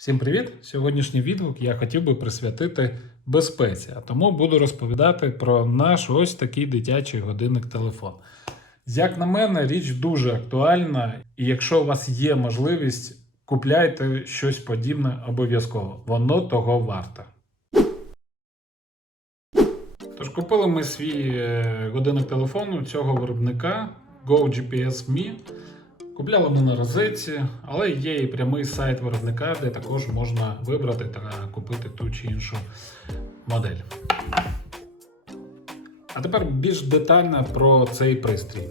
Всім привіт! Сьогоднішній відгук я хотів би присвятити безпеці, а тому буду розповідати про наш ось такий дитячий годинник-телефон. Як на мене, річ дуже актуальна, і якщо у вас є можливість, купляйте щось подібне обов'язково. Воно того варте. Тож купили ми свій е, годинник телефону цього виробника Go GPS Me. Купляли ми на розетці, але є і прямий сайт виробника, де також можна вибрати та купити ту чи іншу модель. А тепер більш детально про цей пристрій.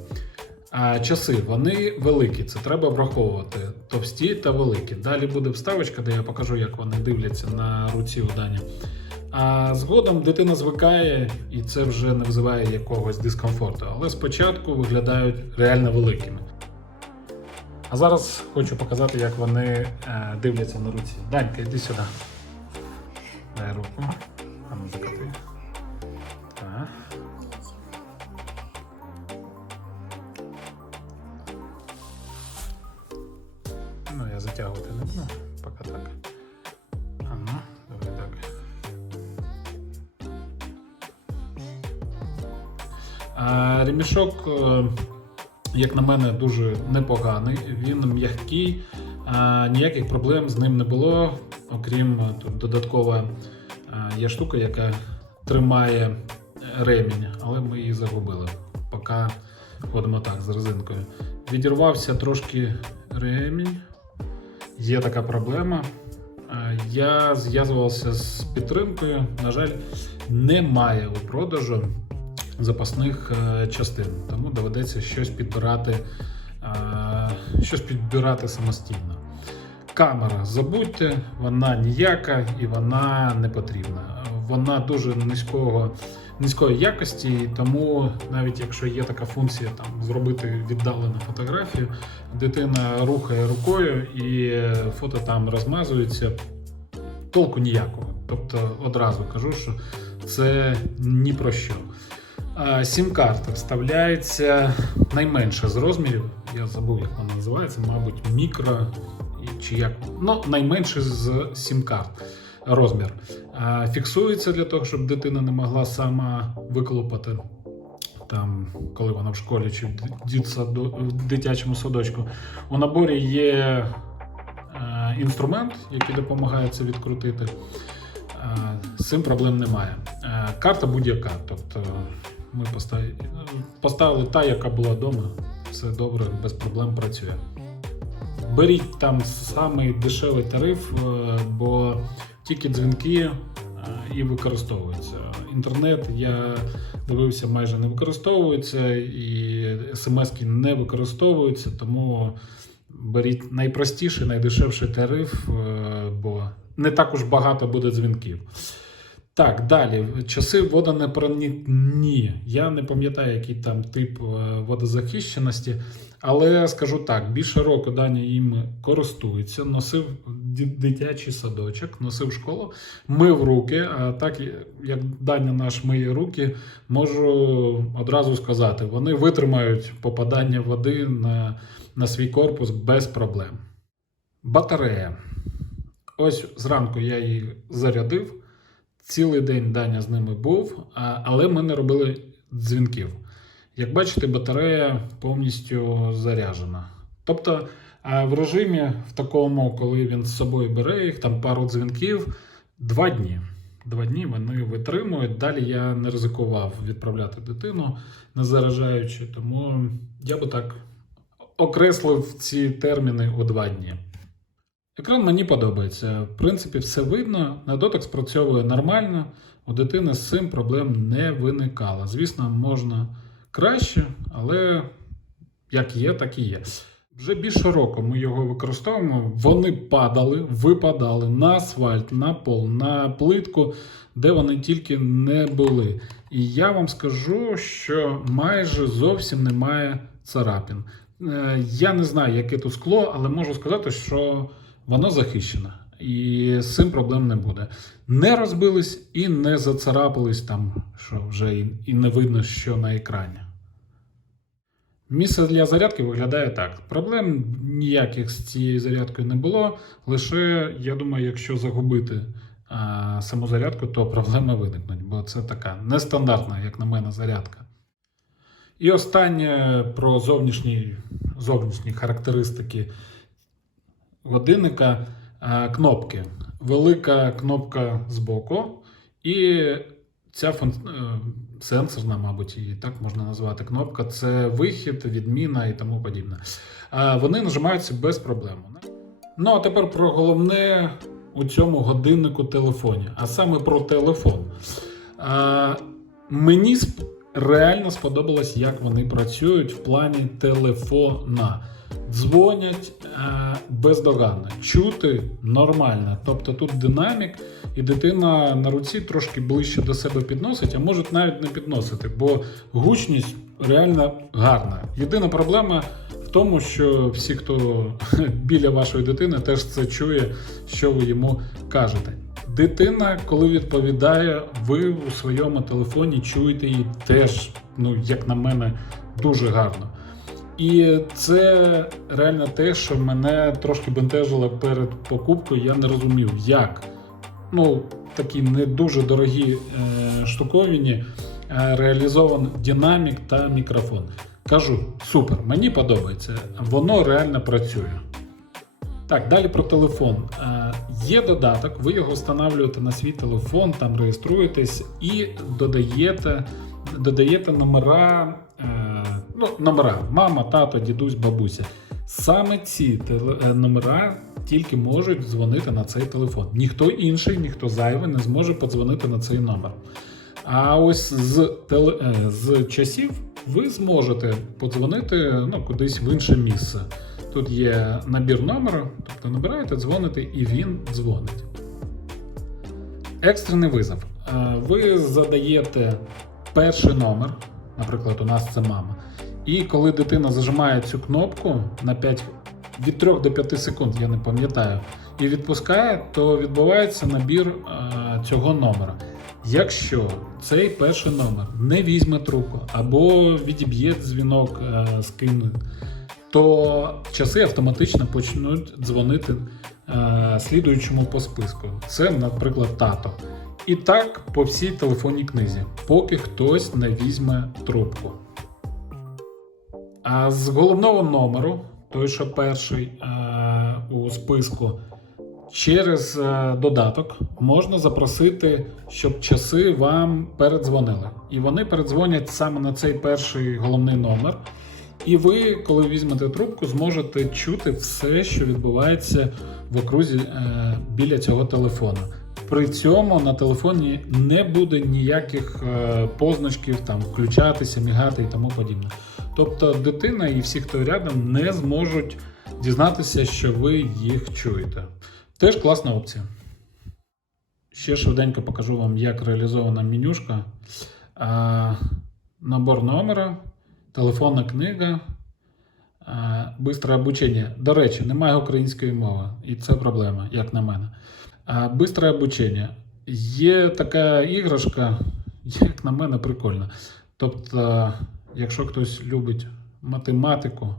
Часи вони великі, це треба враховувати. Товсті та великі. Далі буде вставочка, де я покажу, як вони дивляться на руці у Дані. А згодом дитина звикає, і це вже не визиває якогось дискомфорту. Але спочатку виглядають реально великими. А зараз хочу показати, як вони е, дивляться на руці. Данька, йди сюди. Дай руку. Як на мене, дуже непоганий. Він м'який, а, ніяких проблем з ним не було. Окрім е, тут додаткова е, є штука, яка тримає ремінь, але ми її загубили. Поки ходимо так з резинкою. Відірвався трошки ремінь. Є така проблема. Е, Я зв'язувався з підтримкою. На жаль, немає у продажу запасних е, частин, тому доведеться щось підбирати, е, щось підбирати самостійно. Камера, забудьте, вона ніяка і вона не потрібна. Вона дуже низького, низької якості, тому навіть якщо є така функція там, зробити віддалену фотографію, дитина рухає рукою і фото там розмазується, толку ніякого. Тобто одразу кажу, що це ні про що. Сім-карта вставляється найменше з розмірів. Я забув, як вона називається, мабуть, мікро чи як. Ну, найменше з сім-карт розмір. Фіксується для того, щоб дитина не могла сама виклопати. Там, коли вона в школі чи в дитячому садочку. У наборі є інструмент, який допомагає це відкрутити. З цим проблем немає. Карта будь-яка. Тобто ми поставили, поставили та, яка була вдома. Все добре, без проблем працює. Беріть там самий дешевий тариф, е, бо тільки дзвінки е, і використовуються. Інтернет я дивився, майже не використовується, і смс не використовуються, тому беріть найпростіший, найдешевший тариф, е, бо не так уж багато буде дзвінків. Так, далі. Часи водонепроникні. Я не пам'ятаю, який там тип е, водозахищеності, але скажу так: більше року Даня їм користується, носив дитячий садочок, носив школу, мив руки. А так як Даня наш миє руки, можу одразу сказати, вони витримають попадання води на, на свій корпус без проблем. Батарея. Ось зранку я її зарядив. Цілий день Даня з ними був, але ми не робили дзвінків. Як бачите, батарея повністю заряджена. Тобто в режимі, в такому, коли він з собою бере їх, там пару дзвінків, два дні. Два дні вони витримують. Далі я не ризикував відправляти дитину, не заражаючи, тому я би так окреслив ці терміни у два дні. Екран мені подобається. В принципі, все видно. На дотик спрацьовує нормально. У дитини з цим проблем не виникало. Звісно, можна краще, але як є, так і є. Вже більше року ми його використовуємо. Вони падали, випадали на асфальт, на пол, на плитку, де вони тільки не були. І я вам скажу, що майже зовсім немає царапін. Е, Я не знаю, яке тут скло, але можу сказати, що воно захищене. І з цим проблем не буде. Не розбились і не зацарапались там, що вже і не видно, що на екрані. Місце для зарядки виглядає так. Проблем ніяких з цією зарядкою не було. Лише, я думаю, якщо загубити а, саму зарядку, то проблеми виникнуть, бо це така нестандартна, як на мене, зарядка. І останнє про зовнішні, зовнішні характеристики годинника кнопки. Велика кнопка збоку, і ця фун... е, сенсорна, мабуть, її так можна назвати кнопка. Це вихід, відміна і тому подібне. Вони нажимаються без проблем. Ну а тепер про головне у цьому годиннику телефоні, а саме про телефон. Мені реально сподобалось, як вони працюють в плані телефона. Дзвонять е, бездоганно, чути нормально. Тобто тут динамік, і дитина на руці трошки ближче до себе підносить, а можуть навіть не підносити, бо гучність реально гарна. Єдина проблема в тому, що всі, хто біля вашої дитини, теж це чує, що ви йому кажете. Дитина, коли відповідає, ви у своєму телефоні чуєте її теж, ну як на мене, дуже гарно. І це реально те, що мене трошки бентежило перед покупкою. Я не розумів, як ну, такі не дуже дорогі е, штуковині е, реалізований динамік та мікрофон. Кажу, супер, мені подобається, воно реально працює. Так, далі про телефон. Е, Є додаток, ви його встановлюєте на свій телефон, там реєструєтесь і додаєте, додаєте номера, е, ну, номера мама, тато, дідусь, бабуся. Саме ці е, номера тільки можуть дзвонити на цей телефон. Ніхто інший, ніхто зайвий не зможе подзвонити на цей номер. А ось з, теле, з часів ви зможете подзвонити ну, кудись в інше місце. Тут є набір номера, тобто набираєте, дзвоните, і він дзвонить. Екстрений визов. Е, Ви задаєте перший номер, наприклад, у нас це мама. І коли дитина зажимає цю кнопку на 5, від 3 до 5 секунд, я не пам'ятаю, і відпускає, то відбувається набір е, цього номера. Якщо цей перший номер не візьме трубку або відіб'є дзвінок е, з ким, то часи автоматично почнуть дзвонити е, слідуючому по списку. Це, наприклад, тато. І так по всій телефонній книзі, поки хтось не візьме трубку. А з головного номеру, той, що перший е, у списку, через е, додаток можна запросити, щоб часи вам передзвонили. І вони передзвонять саме на цей перший головний номер. І ви, коли візьмете трубку, зможете чути все, що відбувається в окрузі е, біля цього телефону. При цьому на телефоні не буде ніяких е, позначків там включатися, мігати і тому подібне. Тобто дитина і всі, хто рядом, не зможуть дізнатися, що ви їх чуєте. Теж класна опція. Ще швиденько покажу вам, як реалізована менюшка. А, набор номера, телефонна книга, бистре обучення. До речі, немає української мови, і це проблема, як на мене. А, бистре обучення. Є така іграшка, як на мене, прикольна. Тобто, якщо хтось любить математику,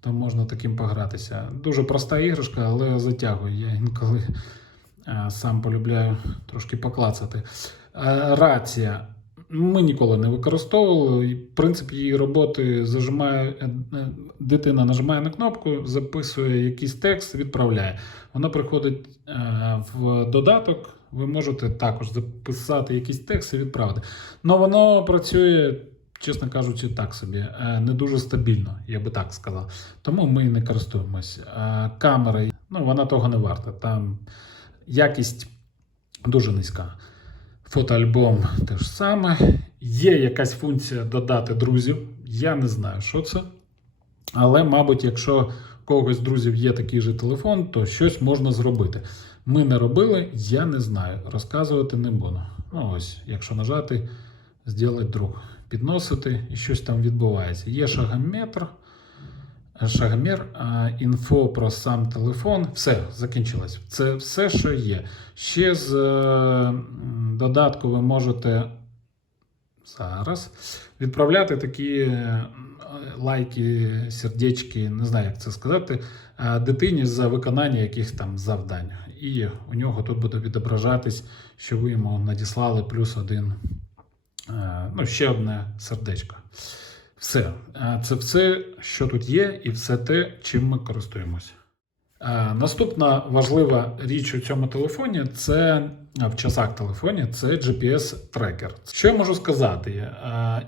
то можна таким погратися. Дуже проста іграшка, але затягує. Я інколи е, сам полюбляю трошки поклацати. Е, Рація. Ми ніколи не використовували. Принцип її роботи зажимає, е, е, дитина нажимає на кнопку, записує якийсь текст, відправляє. Вона приходить е, в додаток. Ви можете також записати якийсь текст і відправити. Но воно працює, чесно кажучи, так собі, не дуже стабільно, я би так сказав. Тому ми не користуємось. Камера, ну вона того не варта. Там якість дуже низька. Фотоальбом те ж саме. Є якась функція додати друзів. Я не знаю, що це. Але, мабуть, якщо у когось з друзів є такий же телефон, то щось можна зробити. Ми не робили, я не знаю. Розказувати не буду. Ну ось, якщо нажати, зробити друг, підносити і щось там відбувається. Є шагометр, шагомір, інфо про сам телефон. Все, закінчилось. Це все, що є. Ще з е, додатку ви можете Зараз. Відправляти такі е, лайки, сердечки, не знаю, як це сказати, е, дитині за виконання якихось там завдань. І у нього тут буде відображатись, що ви йому надіслали плюс один, ну, ще одне сердечко. Все. Це все, що тут є, і все те, чим ми користуємося. Наступна важлива річ у цьому телефоні це в часах телефоні це GPS-трекер. Що я можу сказати?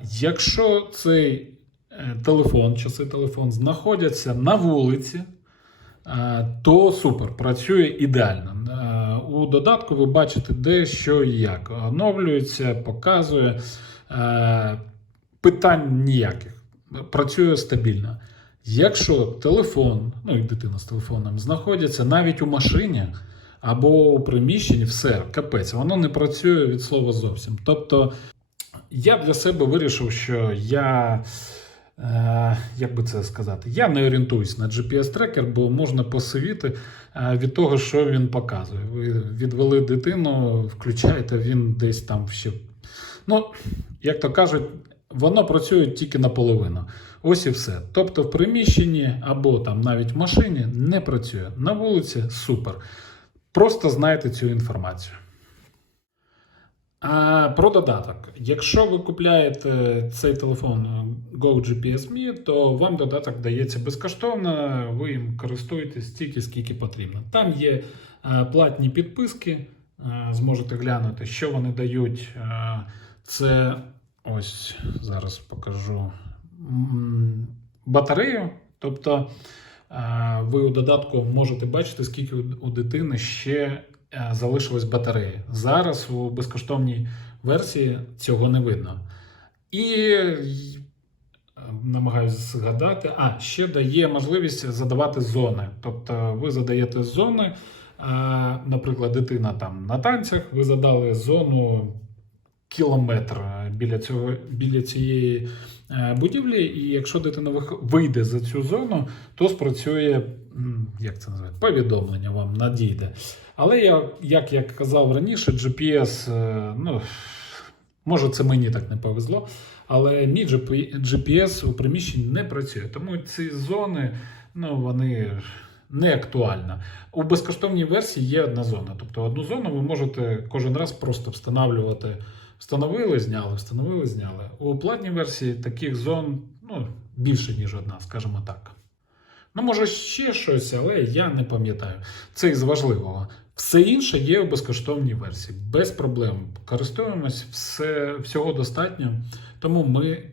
Якщо цей е, телефон, часи телефон знаходяться на вулиці, то супер, працює ідеально. У додатку ви бачите, де що і як. Оновлюється, показує. Питань ніяких. Працює стабільно. Якщо телефон, ну і дитина з телефоном знаходяться навіть у машині або у приміщенні, все, капець, воно не працює від слова зовсім. Тобто я для себе вирішив, що я, е, як би це сказати, я не орієнтуюсь на GPS-трекер, бо можна посивіти е, від того, що він показує. Ви відвели дитину, включаєте, він десь там ще. Ну, як то кажуть, воно працює тільки наполовину. Ось і все. Тобто в приміщенні або там навіть в машині не працює. На вулиці супер. Просто знайте цю інформацію. А про додаток. Якщо ви купляєте цей телефон Go GPS Me, то вам додаток дається безкоштовно, ви їм користуєтесь стільки, скільки потрібно. Там є е, платні підписки, е, зможете глянути, що вони дають. Е, Це ось зараз покажу батарею. Тобто е, ви у додатку можете бачити, скільки у- дитини ще е, залишилось батареї. Зараз у безкоштовній версії цього не видно. І е, намагаюся згадати, а ще дає можливість задавати зони. Тобто ви задаєте зони, наприклад, дитина там на танцях, ви задали зону кілометр біля, цього, біля цієї е, будівлі, і якщо дитина вийде за цю зону, то спрацює, як це називається, повідомлення вам надійде. Але я, як я казав раніше, GPS, е, ну, може, це мені так не повезло, але мій GPS у приміщенні не працює. Тому ці зони, ну, вони не актуальні. У безкоштовній версії є одна зона. Тобто одну зону ви можете кожен раз просто встановлювати. Встановили, зняли, встановили, зняли. У платній версії таких зон ну, більше, ніж одна, скажімо так. Ну, може, ще щось, але я не пам'ятаю. Це із важливого. Все інше є у безкоштовній версії, без проблем. Користуємось, все, всього достатньо, тому ми е,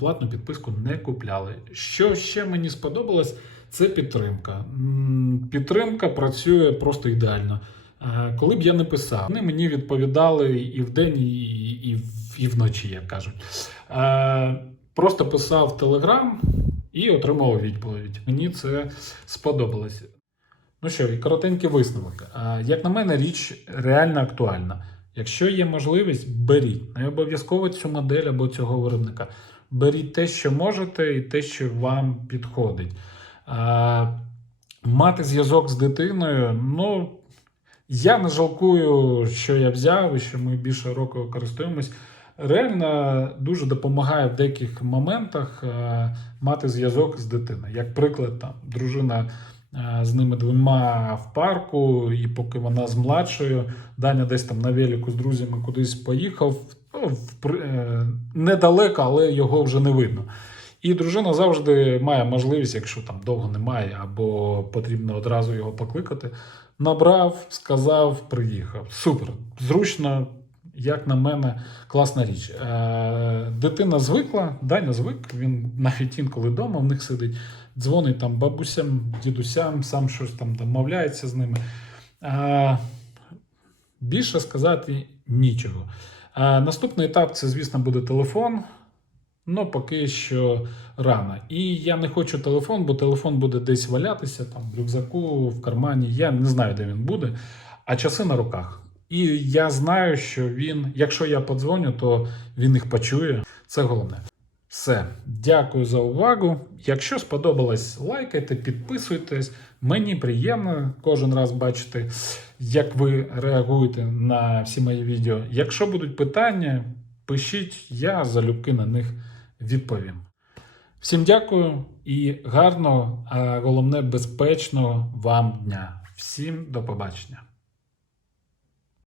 платну підписку не купляли. Що ще мені сподобалось, це підтримка. Підтримка працює просто ідеально. Е, Коли б я не писав, вони мені відповідали і вдень, і, і, і вночі, як кажуть. Е, Просто писав Телеграм і отримав відповідь. Мені це сподобалось. Ну що, і коротенький висновок. Е, Як на мене, річ реально актуальна. Якщо є можливість, беріть. Не обов'язково цю модель або цього виробника. Беріть те, що можете, і те, що вам підходить. Мати зв'язок з дитиною, ну. Я не жалкую, що я взяв і що ми більше року користуємось. Реально дуже допомагає в деяких моментах е, мати зв'язок з дитиною. Як приклад, там дружина е, з ними двома в парку, і поки вона з младшою, Даня десь там на велику з друзями кудись поїхав. Ну, е, недалеко, але його вже не видно. І дружина завжди має можливість, якщо там довго немає, або потрібно одразу його покликати. Набрав, сказав, приїхав. Супер. Зручно, як на мене, класна річ. Е, дитина звикла, Даня звик, він навіть інколи вдома в них сидить, дзвонить там бабусям, дідусям, сам щось там домовляється з ними. Е, більше сказати нічого. Е, наступний етап це, звісно, буде телефон. Ну, поки що рано. І я не хочу телефон, бо телефон буде десь валятися, там, в рюкзаку, в кармані. Я не знаю, де він буде, а часи на руках. І я знаю, що він, якщо я подзвоню, то він їх почує. Це головне. Все, дякую за увагу. Якщо сподобалось, лайкайте, підписуйтесь. Мені приємно кожен раз бачити, як ви реагуєте на всі мої відео. Якщо будуть питання, пишіть, я залюбки на них відповім. Всім дякую і гарного, а головне безпечного вам дня. Всім до побачення.